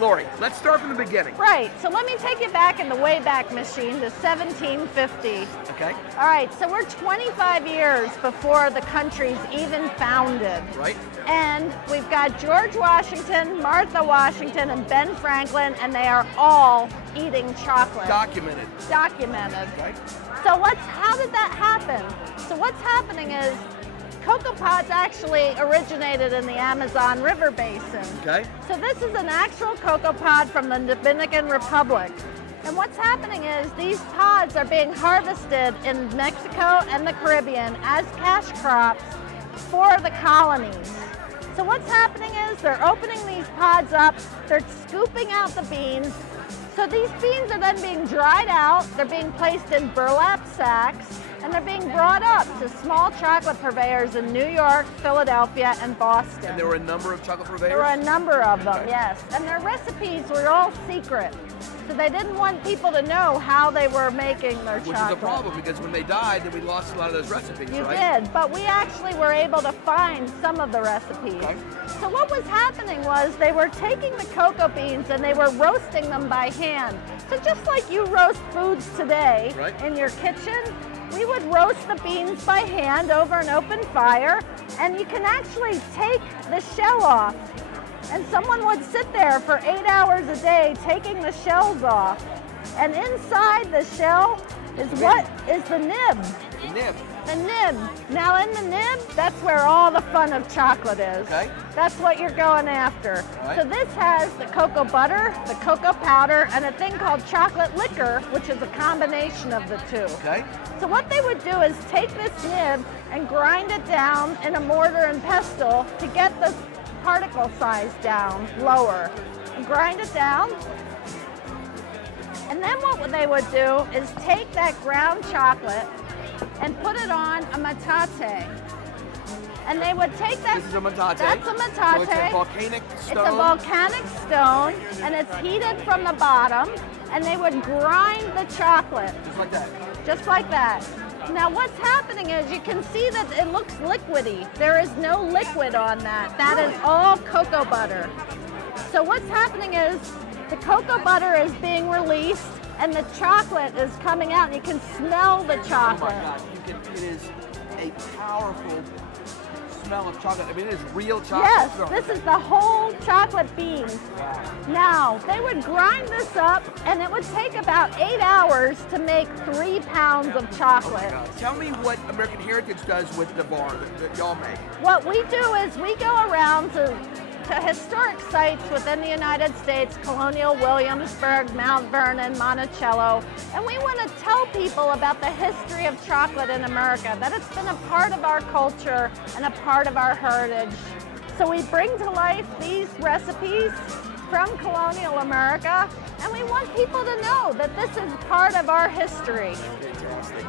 Lori, let's start from the beginning. Right, so let me take you back in the Wayback Machine to 1750. Okay. All right, so we're 25 years before the country's even founded. Right. And we've got George Washington, Martha Washington, and Ben Franklin, and they are all eating chocolate. Documented. Documented. Right. So how did that happen? So what's happening is cocoa pods actually originated in the Amazon River Basin. Okay. So this is an actual cocoa pod from the Dominican Republic. And what's happening is these pods are being harvested in Mexico and the Caribbean as cash crops for the colonies. So what's happening is they're opening these pods up, they're scooping out the beans. So these beans are then being dried out, they're being placed in burlap sacks, and they're being brought up to small chocolate purveyors in New York, Philadelphia, and Boston. And there were a number of chocolate purveyors? There were a number of them, Okay. yes. And their recipes were all secret. So they didn't want people to know how they were making their chocolate. Which is a problem, because when they died, then we lost a lot of those recipes, You right? did, but we actually were able to find some of the recipes. Okay. So what was happening was they were taking the cocoa beans and they were roasting them by hand. So just like you roast foods today Right. in your kitchen, we would roast the beans by hand over an open fire, and you can actually take the shell off. And someone would sit there for 8 hours a day taking the shells off. And inside the shell is what is the nib. The nib. The nib. Now in the nib, that's where all the fun of chocolate is. Okay. That's what you're going after. All right. So this has the cocoa butter, the cocoa powder, and a thing called chocolate liquor, which is a combination of the two. Okay. So what they would do is take this nib and grind it down in a mortar and pestle to get the particle size down lower. And grind it down. And then what they would do is take that ground chocolate and put it on a metate. And they would take that. This is a metate. That's a So metate. it's a volcanic stone. It's a volcanic stone, and it's heated from the bottom. And they would grind the chocolate Just like that. just like that. Now what's happening is you can see that it looks liquidy. There is no liquid on that. That is all cocoa butter. So what's happening is the cocoa butter is being released and the chocolate is coming out, and you can smell the Oh chocolate. my God, it is a powerful smell of chocolate. I mean, it is real chocolate. Yes, smell. this is the whole chocolate beans. Now, they would grind this up, and it would take about 8 hours to make 3 pounds of Oh my chocolate. God. Tell me what American Heritage does with the bar that y'all make. What we do is we go around to historic sites within the United States, Colonial Williamsburg, Mount Vernon, Monticello, and we want to tell people about the history of chocolate in America, that it's been a part of our culture and a part of our heritage. So we bring to life these recipes from colonial America, and we want people to know that this is part of our history. Fantastic.